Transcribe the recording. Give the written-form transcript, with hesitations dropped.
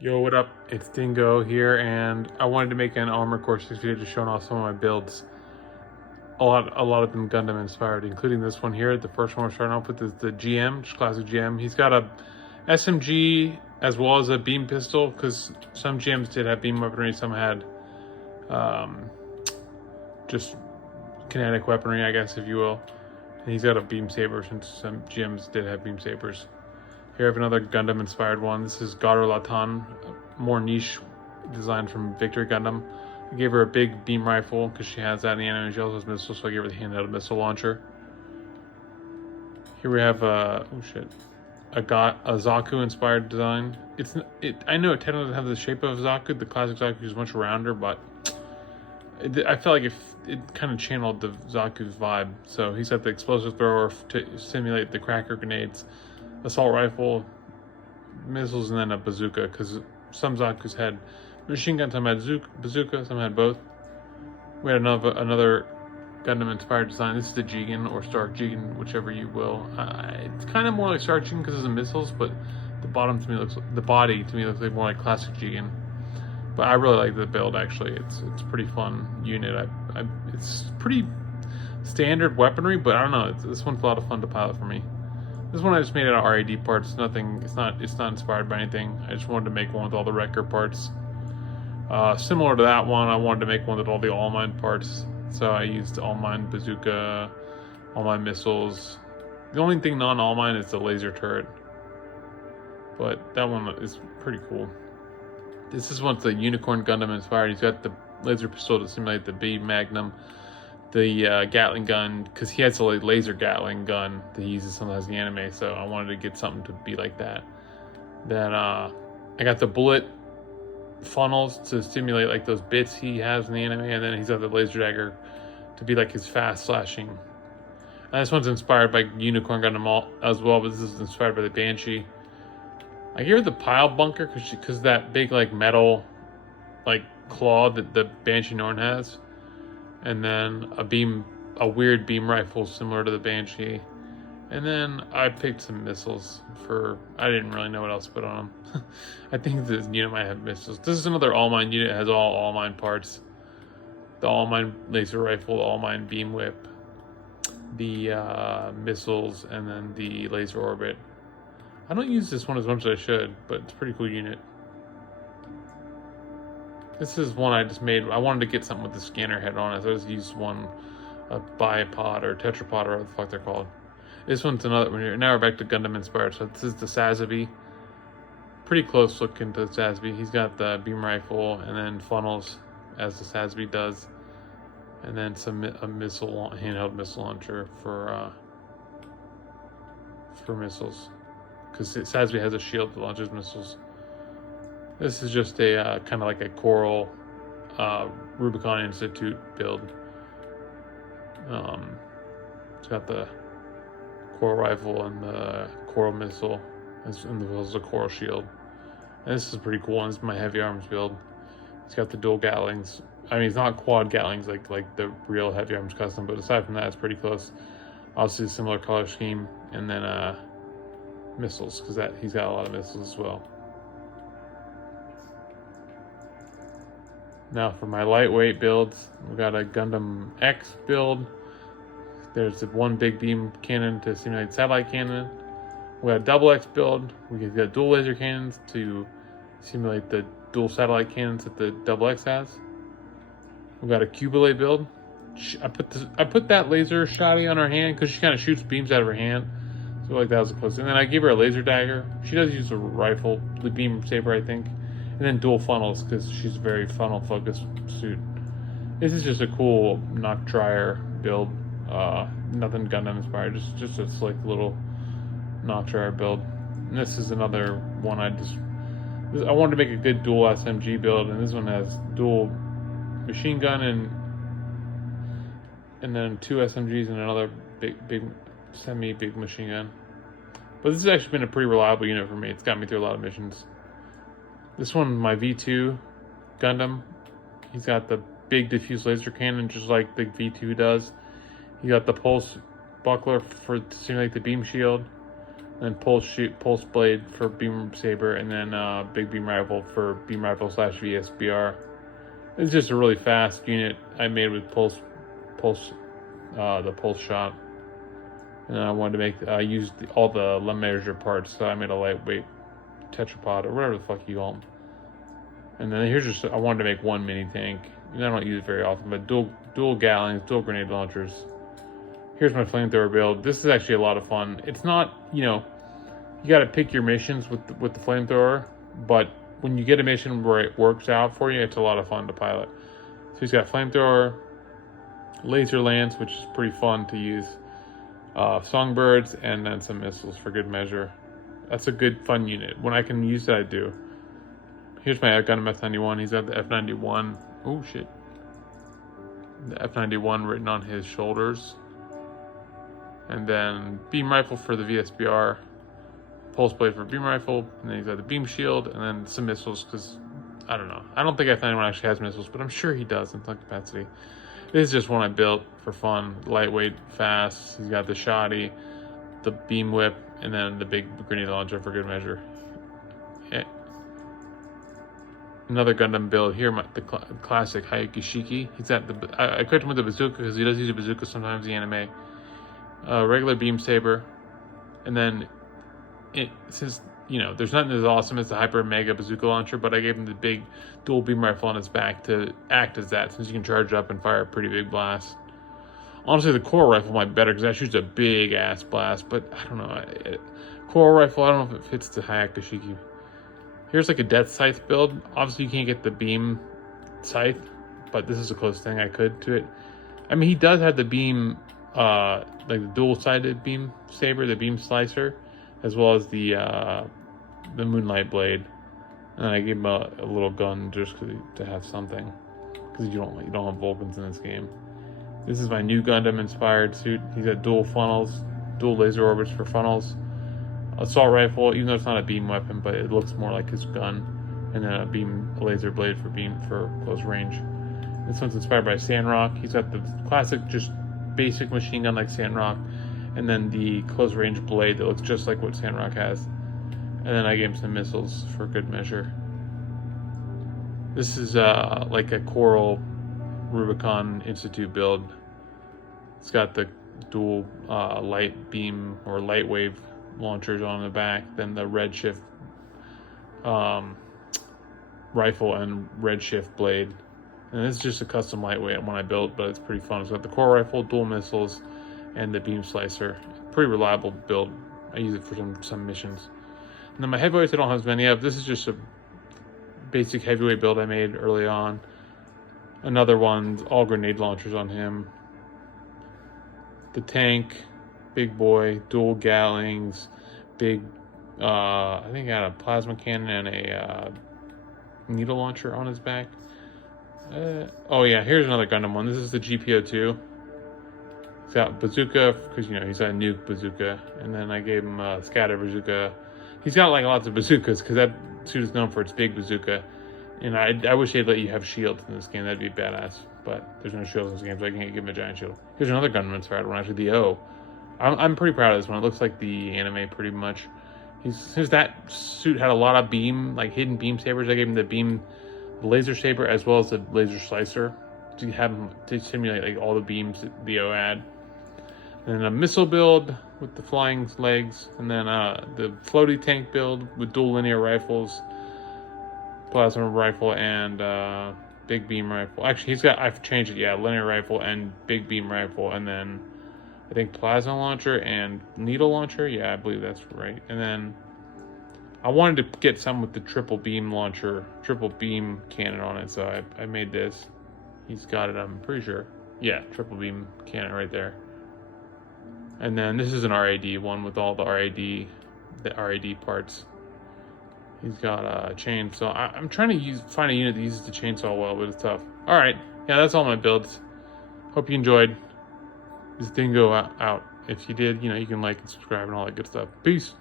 Yo, what up? It's Dingo here, and I wanted to make an Armor Core 6 video just showing off some of my builds. A lot of them Gundam inspired, including this one here. The first one we're starting off with is the GM, just classic GM. He's got a SMG as well as a beam pistol, because some GMs did have beam weaponry, some had just kinetic weaponry, I guess, if you will. And he's got a beam saber, since some GMs did have beam sabers. Here I have another Gundam inspired one. This is Garo Latan, more niche design from Victory Gundam. I gave her a big beam rifle because she has that in the anime. She also has missiles, so I gave her the handheld missile launcher. Here we have a Zaku inspired design. I know it technically doesn't have the shape of Zaku. The classic Zaku is much rounder, but I felt like it kind of channeled the Zaku's vibe. So he's got the explosive thrower to simulate the cracker grenades, assault rifle, missiles, and then a bazooka, because some Zaku's had machine guns, some had bazooka, some had both. We had another Gundam inspired design. This is the Jigen, or Stark Jigen, whichever you will. It's kind of more like Stark Jigen because of the missiles, but the body to me looks like more like classic Jigen. But I really like the build, actually. It's pretty fun unit. It's pretty standard weaponry, but I don't know. This one's a lot of fun to pilot for me. This one I just made out of RAD parts. It's not inspired by anything. I just wanted to make one with all the Wrecker parts. Similar to that one, I wanted to make one with all the All Mine parts. So I used All Mine bazooka, All Mine missiles. The only thing non-All Mine is the laser turret. But that one is pretty cool. This one's the Unicorn Gundam inspired. He's got the laser pistol to simulate the B Magnum, the Gatling gun, because he has a laser Gatling gun that he uses sometimes in the anime, so I wanted to get something to be like that. Then I got the bullet funnels to simulate like those bits he has in the anime, and then he's got the laser dagger to be like his fast slashing. And this one's inspired by Unicorn Gundam as well, but this is inspired by the Banshee. I gave her the pile bunker because that big like metal like claw that the Banshee Norn has, and then a weird beam rifle similar to the Banshee, and then I picked some missiles I didn't really know what else to put on them. I think this unit might have missiles. This is another All Mine unit. It has all Mine parts: the All Mine laser rifle, the All Mine beam whip, the missiles, and then the laser orbit. I don't use this one as much as I should, but it's a pretty cool unit. This is one I just made. I wanted to get something with the scanner head on it, so I just used one, a bipod or tetrapod, or whatever the fuck they're called. This one's another one. Now we're back to Gundam inspired. So this is the Sazabi. Pretty close looking to the Sazabi. He's got the beam rifle and then funnels, as the Sazabi does, and then a handheld missile launcher for missiles, because Sazabi has a shield that launches missiles. This is just a kind of like a Coral Rubicon Institute build. It's got the Coral rifle and the Coral missile, and the Coral shield. And this is pretty cool. And this is my heavy arms build. It's got the dual Gatlings. I mean, it's not quad Gatlings like the real heavy arms custom, but aside from that, it's pretty close. Obviously, a similar color scheme, and then missiles, because he's got a lot of missiles as well. Now for my lightweight builds, we got a Gundam X build. There's one big beam cannon to simulate satellite cannon. We got a double X build. We got dual laser cannons to simulate the dual satellite cannons that the double X has. We got a Cubile build. I put that laser shotty on her hand because she kind of shoots beams out of her hand. So like that was close. And then I gave her a laser dagger. She does use a rifle, the beam saber, I think. And then dual funnels, because she's a very funnel focused suit. This is just a cool knock dryer build. Nothing Gundam inspired, just a slick little knock dryer build. And this is another one I wanted to make a good dual SMG build, and this one has dual machine gun and then two SMGs and another big semi-big machine gun. But this has actually been a pretty reliable unit for me. It's got me through a lot of missions. This one, my V2 Gundam, he's got the big diffuse laser cannon just like the V2 does. He got the pulse buckler to simulate the beam shield. then pulse blade for beam saber, and then big beam rifle for beam rifle / VSBR. It's just a really fast unit I made with the pulse shot, and I wanted to make use all the measure parts, so I made a lightweight tetrapod or whatever the fuck you call them. And then here's just I wanted to make one mini tank. And I don't use it very often, but dual Gatlings, dual grenade launchers. Here's my flamethrower build. This is actually a lot of fun. It's not, you got to pick your missions with the flamethrower, but when you get a mission where it works out for you, it's a lot of fun to pilot. So he's got flamethrower, laser lance, which is pretty fun to use, songbirds, and then some missiles for good measure. That's a good fun unit. When I can use it, I do. Here's my Gundam F91. He's got the F91. Oh shit. The F91 written on his shoulders. And then beam rifle for the VSBR, pulse blade for beam rifle, and then he's got the beam shield, and then some missiles, because I don't know. I don't think F91 actually has missiles, but I'm sure he does in some capacity. This is just one I built for fun. Lightweight, fast. He's got the shoddy, the beam whip, and then the big grenade launcher for good measure. Another Gundam build here, the classic Hayaki Shiki. He's at I equipped him with the bazooka because he does use a bazooka sometimes in the anime. Regular beam saber, and then since there's nothing as awesome as the hyper mega bazooka launcher, but I gave him the big dual beam rifle on his back to act as that, since you can charge up and fire a pretty big blast. Honestly, the core rifle might be better because that shoots a big ass blast, but I don't know. Core rifle, I don't know if it fits the Hayaki Shiki. Here's like a death scythe build. Obviously, you can't get the beam scythe, but this is the closest thing I could to it. I mean, he does have the beam, like the dual-sided beam saber, the beam slicer, as well as the moonlight blade. And then I gave him a little gun just to have something, because you don't have Vulcans in this game. This is my new Gundam inspired suit. He's got dual funnels, dual laser orbits for funnels. Assault rifle, even though it's not a beam weapon, but it looks more like his gun, and then a laser blade for close range. This one's inspired by Sandrock. He's got the classic, just basic machine gun like Sandrock, and then the close range blade that looks just like what Sandrock has. And then I gave him some missiles for good measure. This is like a Coral Rubicon Institute build. It's got the dual light beam or light wave launchers on the back, then the redshift rifle and redshift blade. And this is just a custom lightweight one I built, but it's pretty fun. It's got the core rifle, dual missiles, and the beam slicer. Pretty reliable build. I use it for some missions. And then my heavyweights I don't have as many of. This is just a basic heavyweight build I made early on. Another one, all grenade launchers on him. The tank, big boy, dual Gatlings, big, I think he had a plasma cannon and a needle launcher on his back. Oh yeah, here's another Gundam one. This is the GPO2. He's got bazooka, because he's got a nuke bazooka, and then I gave him a scatter bazooka. He's got like lots of bazookas, because that suit is known for its big bazooka. And I wish they'd let you have shields in this game. That'd be badass. But there's no shields in this game, so I can't give him a giant shield. Here's another Gundam inspired one, actually, the O. I'm pretty proud of this one. It looks like the anime pretty much. Since that suit had a lot of hidden beam sabers, I gave him the laser saber as well as the laser slicer to have him to simulate like all the beams that the O had. And then a missile build with the flying legs, and then the floaty tank build with dual linear rifles, plasma rifle, and big beam rifle. Actually, I've changed it, yeah, linear rifle and big beam rifle, and then I think plasma launcher and needle launcher. Yeah, I believe that's right. And then I wanted to get some with the triple beam launcher, triple beam cannon on it, so I made this. He's got it, I'm pretty sure. Yeah, triple beam cannon right there. And then this is an RAD one with all the RAD parts. He's got a chain, so I'm trying to find a unit that uses the chainsaw well, but it's tough. All right, yeah, that's all my builds. Hope you enjoyed this dingo out. If you did, you can like and subscribe and all that good stuff. Peace.